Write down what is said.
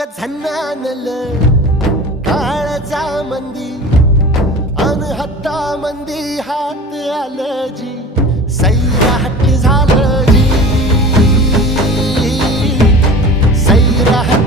ग झन्नानल काळजा मंदी अन हत्ता मंदी हात आलं जी सैराट झालं जी सैराट